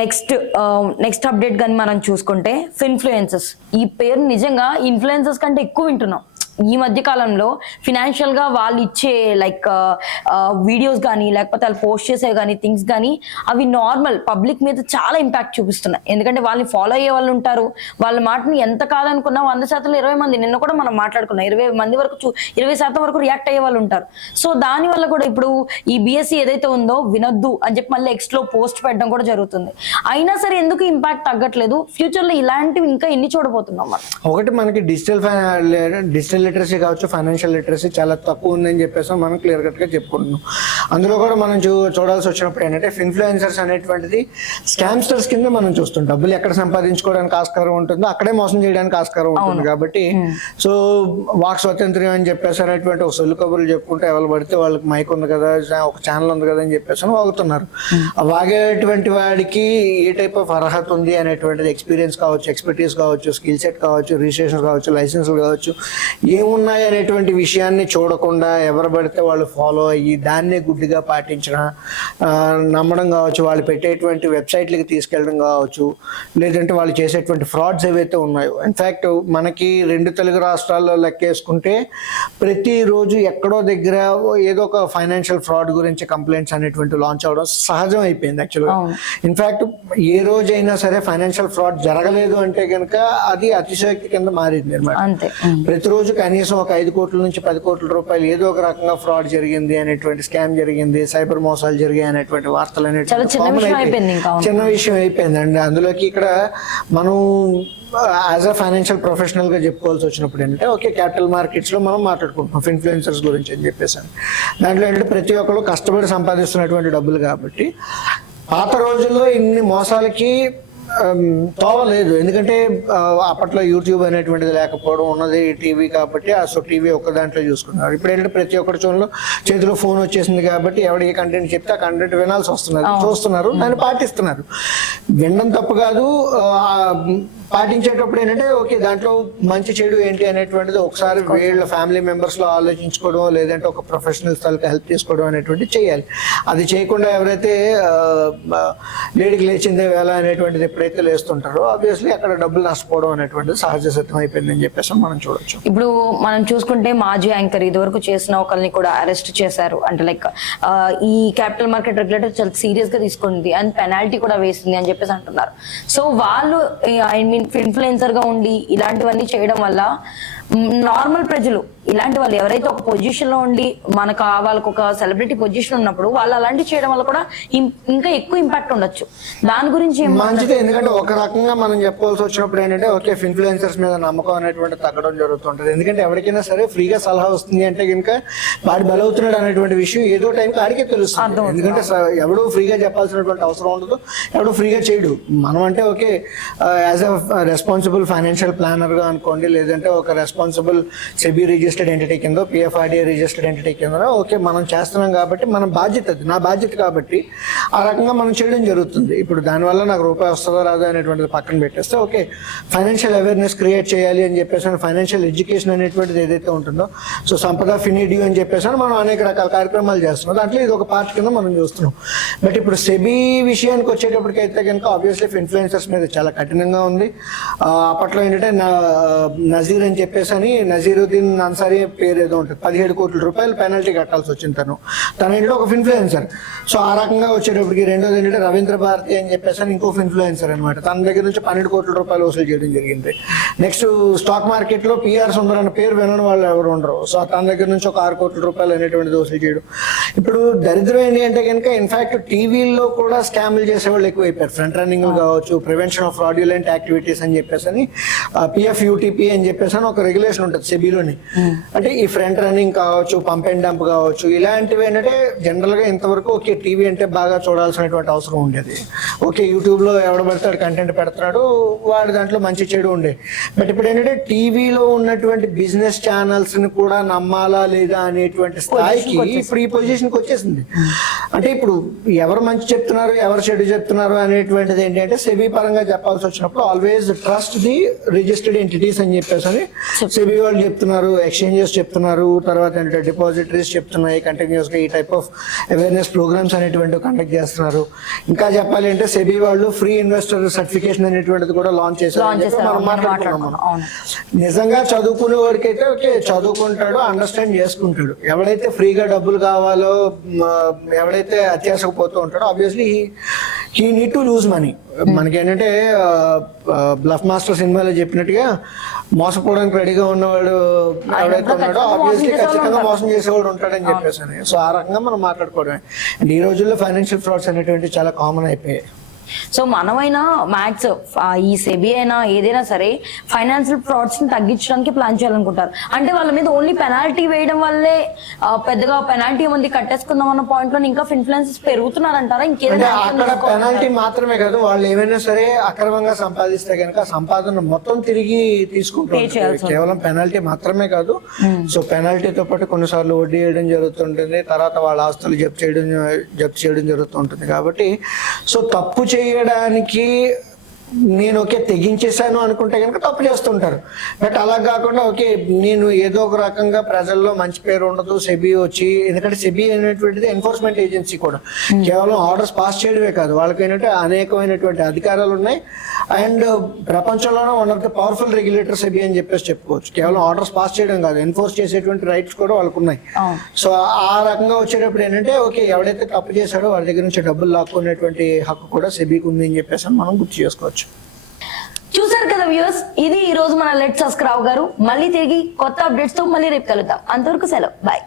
Next next update కానీ మనం చూసుకుంటే ఫిన్ఫ్లుయెన్సెస్ ఈ పేరు నిజంగా ఇన్ఫ్లుయెన్సెస్ కంటే ఎక్కువ వింటున్నాం. ఈ మధ్య కాలంలో ఫినాన్షియల్గా వాళ్ళు ఇచ్చే లైక్ వీడియోస్ కానీ లేకపోతే వాళ్ళు పోస్ట్ చేసే కానీ థింగ్స్ కానీ అవి నార్మల్ పబ్లిక్ మీద చాలా ఇంపాక్ట్ చూపిస్తున్నాయి. ఎందుకంటే వాళ్ళని ఫాలో అయ్యే వాళ్ళు ఉంటారు. వాళ్ళ మాటని ఎంత కాదనుకున్నా వంద శాతంలో ఇరవై మంది నిన్న కూడా మనం మాట్లాడుకున్నాం. ఇరవై మంది వరకు చూ ఇరవై శాతం వరకు రియాక్ట్ అయ్యే వాళ్ళు ఉంటారు. సో దాని వల్ల కూడా ఇప్పుడు ఈ బిఎస్సీ ఏదైతే ఉందో వినొద్దు అని చెప్పి మళ్ళీ ఎక్స్ట్లో పోస్ట్ పెట్టడం కూడా జరుగుతుంది. అయినా సరే ఎందుకు ఇంపాక్ట్ తగ్గట్లేదు? ఫ్యూచర్లో ఇలాంటివి ఇంకా ఎన్ని చూడబోతున్నాం మనం? ఒకటి మనకి డిజిటల్ డిజిటల్ లిటరసీ కావచ్చు ఫైనాన్షియల్ లిటరసీ చాలా తక్కువ ఉందని చెప్పేసి మనం క్లియర్ కట్గా చెప్పుకుంటున్నాం. అందులో కూడా మనం చూ చూడాల్సి వచ్చినప్పుడు ఏంటంటే ఇన్ఫ్లుయెన్సర్స్ అనేటువంటిది స్కామ్స్టర్స్ కింద మనం చూస్తాం డబ్బులు ఎక్కడ సంపాదించుకోవడానికి ఆస్కారం ఉంటుందో అక్కడే మోసం చేయడానికి ఆస్కారం ఉంటుంది కాబట్టి సో వాక్ స్వాతంత్ర్యం అని చెప్పేసి అనేటువంటి ఒక సొల్లు కబుర్లు చెప్పుకుంటే ఎవరు పడితే వాళ్ళకి మైక్ ఉంది కదా ఒక ఛానల్ ఉంది కదా అని చెప్పేసి వాగుతున్నారు. వాగేటువంటి వాడికి ఏ టైప్ ఆఫ్ అర్హత ఉంది అనేటువంటిది ఎక్స్పీరియన్స్ కావచ్చు ఎక్స్పర్టీస్ కావచ్చు స్కిల్ సెట్ కావచ్చు రిజిస్ట్రేషన్ కావచ్చు లైసెన్స్ కావచ్చు ఏమున్నాయి అనేటువంటి విషయాన్ని చూడకుండా ఎవరు పడితే వాళ్ళు ఫాలో అయ్యి దాన్నే గుడ్డిగా పాటించడం నమ్మడం కావచ్చు వాళ్ళు పెట్టేటువంటి వెబ్సైట్లకి తీసుకెళ్ళడం కావచ్చు లేదంటే వాళ్ళు చేసేటువంటి ఫ్రాడ్స్ ఏవైతే ఉన్నాయో. ఇన్ఫ్యాక్ట్ మనకి రెండు తెలుగు రాష్ట్రాల్లో లెక్కేసుకుంటే ప్రతిరోజు ఎక్కడో దగ్గర ఏదో ఒక ఫైనాన్షియల్ ఫ్రాడ్ గురించి కంప్లైంట్స్ అనేటువంటి లాంచ్ అవడం సహజం అయిపోయింది యాక్చువల్గా ఇన్ఫ్యాక్ట్ ఏ రోజైనా సరే ఫైనాన్షియల్ ఫ్రాడ్ జరగలేదు అంటే కనుక అది అతిశయోక్తి కింద మారింది అనమాట. ప్రతిరోజు కనీసం ఒక ఐదు కోట్ల నుంచి పది కోట్ల రూపాయలు ఏదో ఒక రకంగా ఫ్రాడ్ జరిగింది అనేటువంటి స్కామ్ జరిగింది సైబర్ మోసాలు జరిగాయి అనేటువంటి వార్తలు అనేటువంటి చిన్న విషయం అయిపోయింది. చిన్న విషయం అయిపోయిందండి అందులోకి ఇక్కడ మనం యాజ్ అ ఫైనాన్షియల్ ప్రొఫెషనల్గా చెప్పుకోవాల్సి వచ్చినప్పుడు ఏంటంటే ఓకే క్యాపిటల్ మార్కెట్స్లో మనం మాట్లాడుకుంటున్నాం ఇన్ఫ్లుయెన్సర్స్ గురించి అని చెప్పేసాను దాంట్లో ఏంటంటే ప్రతి ఒక్కరు కష్టపడి సంపాదిస్తున్నటువంటి డబ్బులు కాబట్టి పాత రోజుల్లో ఇన్ని మోసాలకి తోవ లేదు. ఎందుకంటే అప్పట్లో యూట్యూబ్ అనేటువంటిది లేకపోవడం ఉన్నది టీవీ కాబట్టి ఆ సో టీవీ ఒక్క దాంట్లో చూసుకున్నారు. ఇప్పుడు ఏంటంటే ప్రతి ఒక్కరి చూడలో చేతిలో ఫోన్ వచ్చేసింది కాబట్టి ఎవడు ఏ కంటెంట్ చెప్తే ఆ కంటెంట్ వినాల్సి వస్తున్నారు చూస్తున్నారు దాన్ని పాటిస్తున్నారు. వినడం తప్పు కాదు ఆ, పాటించేటప్పుడు ఏంటంటే ఓకే దాంట్లో మంచి చెడు ఏంటి అనేటువంటిది ఒకసారి వీళ్ళ ఫ్యామిలీ మెంబర్స్లో ఆలోచించుకోవడం లేదంటే ఒక ప్రొఫెషనల్ స్థలకి హెల్ప్ చేసుకోవడం అనేటువంటిది చేయాలి. అది చేయకుండా ఎవరైతే లేడికి లేచిందే వేళ అనేటువంటిది ఎప్పుడైతే లేస్తుంటారో ఆబ్వియస్లీ అక్కడ డబ్బులు నష్టపోవడం అనేటువంటిది సహజ సిద్ధం అయిపోయిందని చెప్పేసి మనం చూడొచ్చు. ఇప్పుడు మనం చూసుకుంటే మాజీ యాంకర్ ఇదివరకు చేసిన ఒకరిని కూడా అరెస్ట్ చేశారు. అంటే లైక్ ఈ క్యాపిటల్ మార్కెట్ రెగ్యులేటర్ చాలా సీరియస్గా తీసుకుంది. అండ్ పెనాల్టీ కూడా వేసింది అని చెప్పేసి అంటున్నారు. సో వాళ్ళు ఐ మీన్ ఇన్ఫ్లుయెన్సర్గా ఉండి ఇలాంటివన్నీ చేయడం వల్ల నార్మల్ ప్రజలు ఇలాంటి వాళ్ళు ఎవరైతే ఒక పొజిషన్లో ఉండి మనకు వాళ్ళకు ఒక సెలబ్రిటీ పొజిషన్ ఉన్నప్పుడు వాళ్ళు అలాంటివి చేయడం వల్ల కూడా ఇంకా ఎక్కువ ఇంపాక్ట్ ఉండొచ్చు. దాని గురించి మంచిదే ఎందుకంటే ఒక రకంగా మనం చెప్పుకోవాల్సి వచ్చినప్పుడు ఏంటంటే ఓకే ఇన్ఫ్లుయెన్సర్స్ మీద నమ్మకం అనేటువంటి తగ్గడం జరుగుతుంటది. ఎందుకంటే ఎవరికైనా సరే ఫ్రీగా సలహా వస్తుంది అంటే కనుక వాడు బలవుతున్నాడు అనేటువంటి విషయం ఏదో టైంకి ఆడికే తెలుస్తుంది. ఎందుకంటే ఎవడు ఫ్రీగా చెప్పాల్సినటువంటి అవసరం ఉండదు. ఎవడు ఫ్రీగా చేయడు. మనం అంటే okay as a responsible financial ప్లానర్గా అనుకోండి లేదంటే ఒక రెస్పాన్సిబుల్ సెబీ రిజిస్టర్డ్ ఎంటిటీ కింద పిఎఫ్ఆర్డీఏ రిజిస్టర్డ్ ఎంటిటీ కింద ఓకే మనం చేస్తున్నాం కాబట్టి మన బాధ్యత అది నా బాధ్యత కాబట్టి ఆ రకంగా మనం చేయడం జరుగుతుంది. ఇప్పుడు దానివల్ల నాకు రూపాయి వస్తుందో రాదో అనేటువంటిది పక్కన పెట్టేస్తే ఓకే ఫైనాన్షియల్ అవేర్నెస్ క్రియేట్ చేయాలి అని చెప్పేసి ఫైనాన్షియల్ ఎడ్యుకేషన్ అనేటువంటిది ఏదైతే ఉంటుందో సో సంపద ఫినిడియో అని చెప్పేసి మనం అనేక రకాల కార్యక్రమాలు చేస్తున్నాం. దాంట్లో ఇది ఒక పార్ట్ కింద మనం చూస్తున్నాం. బట్ ఇప్పుడు సెబీ విషయానికి వచ్చేటప్పటికైతే కనుక ఆబ్వియస్లీ ఇన్ఫ్లుయెన్సర్స్ మీద చాలా కఠినంగా ఉంది. అప్పట్లో ఏంటంటే నా నజీర్ అని చెప్పేసి అని నజీరుద్దీన్ అన్సారీ పేరు ఏదో ఉంటుంది. పదిహేడు కోట్ల రూపాయలు పెనాల్టీ కట్టాల్సి వచ్చింది తను. తన ఇంట్లో ఒక ఇన్ఫ్లుయెన్సర్ సో ఆ రకంగా వచ్చేటప్పటికి రెండోది ఏంటంటే రవీంద్ర భారతి అని చెప్పేసి అని ఇంకొక ఇన్ఫ్లుయెన్సర్ అనమాట తన దగ్గర నుంచి పన్నెండు కోట్ల రూపాయలు వసూలు చేయడం జరిగింది. నెక్స్ట్ స్టాక్ మార్కెట్లో పిఆర్ సుందర్ అన్న పేరు వినని వాళ్ళు ఎవరు ఉండరు. సో తన దగ్గర నుంచి ఒక ఆరు కోట్ల రూపాయలు అనేటువంటిది వసూలు చేయడం. ఇప్పుడు దరిద్రం ఏంటి అంటే కనుక ఇన్ఫాక్ట్ టీవీల్లో కూడా స్కామ్లు చేసేవాళ్ళు ఎక్కువైపోయారు. ఫ్రంట్ రన్నింగ్ కావచ్చు ప్రివెన్షన్ ఆఫ్ ఫ్రాడ్యులెంట్ యాక్టివిటీస్ అని చెప్పేసి అని పిఎఫ్ యూటీపీ అని చెప్పేసి అని ఒక రెగ్యులేషన్ ఉంటుంది సెబీలోని. అంటే ఈ ఫ్రంట్ రన్నింగ్ కావచ్చు పంప్ అండ్ డంప్ కావచ్చు ఇలాంటివి ఏంటంటే జనరల్గా ఇంతవరకు ఓకే టీవీ అంటే బాగా చూడాల్సినటువంటి అవసరం ఉండేది. ఓకే యూట్యూబ్లో ఎవడ పడతాడు కంటెంట్ పెడుతున్నాడు వాడి దాంట్లో మంచి చెడు ఉండే. బట్ ఇప్పుడు ఏంటంటే టీవీలో ఉన్నటువంటి బిజినెస్ ఛానల్స్ని కూడా నమ్మాలా లేదా అనేటువంటి స్థాయికి ఇప్పుడు ఈ పొజిషన్ కి వచ్చేసింది. అంటే ఇప్పుడు ఎవరు మంచి చెప్తున్నారు ఎవరు చెడు చెప్తున్నారు అనేటువంటిది ఏంటంటే సెబీ పరంగా చెప్పాల్సి వచ్చినప్పుడు always trust the registered entities అని చెప్పేసి అని సెబీ వాళ్ళు చెప్తున్నారు ఎక్స్చేంజెస్ చెప్తున్నారు తర్వాత ఏంటంటే డిపాజిటరీస్ చెప్తున్నాయి కంటిన్యూస్గా ఈ టైప్ ఆఫ్ అవేర్నెస్ ప్రోగ్రామ్స్ అనేటువంటి కండక్ట్ చేస్తున్నారు. ఇంకా చెప్పాలి అంటే సెబీ వాళ్ళు ఫ్రీ ఇన్వెస్టర్ సర్టిఫికేషన్ అనేటువంటిది కూడా లాంచ్ చేశారు. నిజంగా చదువుకునే వాడికి అయితే ఓకే చదువుకుంటాడు అండర్స్టాండ్ చేసుకుంటాడు. ఎవడైతే ఫ్రీగా డబ్బులు కావాలో మ, ఎవడైతే అత్యాశకు పోతూ ఉంటాడో obviously he need to lose money మనకేంటంటే బ్లఫ్ మాస్టర్ సినిమాలో చెప్పినట్టుగా మోసపోవడానికి రెడీగా ఉన్నవాడు ఎవడైతే ఉన్నాడో ఆబ్వియస్లీ ఖచ్చితంగా. మోసం చేసేవాడు ఉంటాడని చెప్పేసి సో ఆ రకంగా మనం మాట్లాడుకోవడమే. అండ్ ఈ రోజుల్లో ఫైనాన్షియల్ ఫ్రాడ్స్ అనేటువంటి చాలా కామన్ అయిపోయాయి. సో మనమైనా మ్యాథ్స్ ఈ సెబీ అయినా ఏదైనా సరే ఫైనాన్షియల్ ఫ్రాడ్స్ని తగ్గించడానికి ప్లాన్ చేయాలనుకుంటారు. అంటే వాళ్ళ మీద ఓన్లీ పెనాల్టీ వేయడం వల్లే పెద్దగా పెనాల్టీ మంది కట్టేసుకుందాం అన్న పాయింట్లో ఇంకా ఇన్ఫ్లుయెన్సెస్ పెరుగుతున్నారంటారా? ఇంకేదైనా? పెనాల్టీ మాత్రమే కాదు వాళ్ళు ఏమైనా సరే అక్రమంగా సంపాదిస్తే కనుక సంపాదన మొత్తం తిరిగి తీసుకుంటారు కేవలం పెనాల్టీ మాత్రమే కాదు. సో పెనాల్టీతో పాటు కొన్నిసార్లు వడ్డీ వేయడం జరుగుతుంటుంది తర్వాత వాళ్ళ ఆస్తులు జప్తు చేయడం జప్తు చేయడం జరుగుతుంటుంది. కాబట్టి సో తప్పు చేయడానికి నేను ఓకే తెగించేశాను అనుకుంటే కనుక తప్పు చేస్తుంటారు. బట్ అలా కాకుండా ఓకే నేను ఏదో ఒక రకంగా ప్రజల్లో మంచి పేరు ఉండదు సెబీ వచ్చి ఎందుకంటే సెబీ అనేటువంటిది ఎన్ఫోర్స్మెంట్ ఏజెన్సీ కూడా. కేవలం ఆర్డర్స్ పాస్ చేయడమే కాదు వాళ్ళకి ఏంటంటే అనేకమైనటువంటి అధికారాలు ఉన్నాయి. అండ్ ప్రపంచంలోనే one of the powerful regulator SEBI అని చెప్పేసి చెప్పుకోవచ్చు. కేవలం ఆర్డర్స్ పాస్ చేయడం కాదు ఎన్ఫోర్స్ చేసేటువంటి రైట్స్ కూడా వాళ్ళకు ఉన్నాయి. సో ఆ రకంగా వచ్చేటప్పుడు ఏంటంటే ఓకే ఎవడైతే తప్పు చేశాడో వాళ్ళ దగ్గర నుంచి డబ్బులు లాక్కునేటువంటి హక్కు కూడా సెబీకి ఉంది అని చెప్పేసి మనం గుర్తు చేసుకోవచ్చు చూసారు కదా వ్యూస్ ఇది ఈ రోజు మన లెట్ సస్క్రావ్ గారు. మళ్ళీ తిరిగి కొత్త అప్డేట్స్తో మళ్ళీ రేపు కలుద్దాం. అంతవరకు సెలవు. బాయ్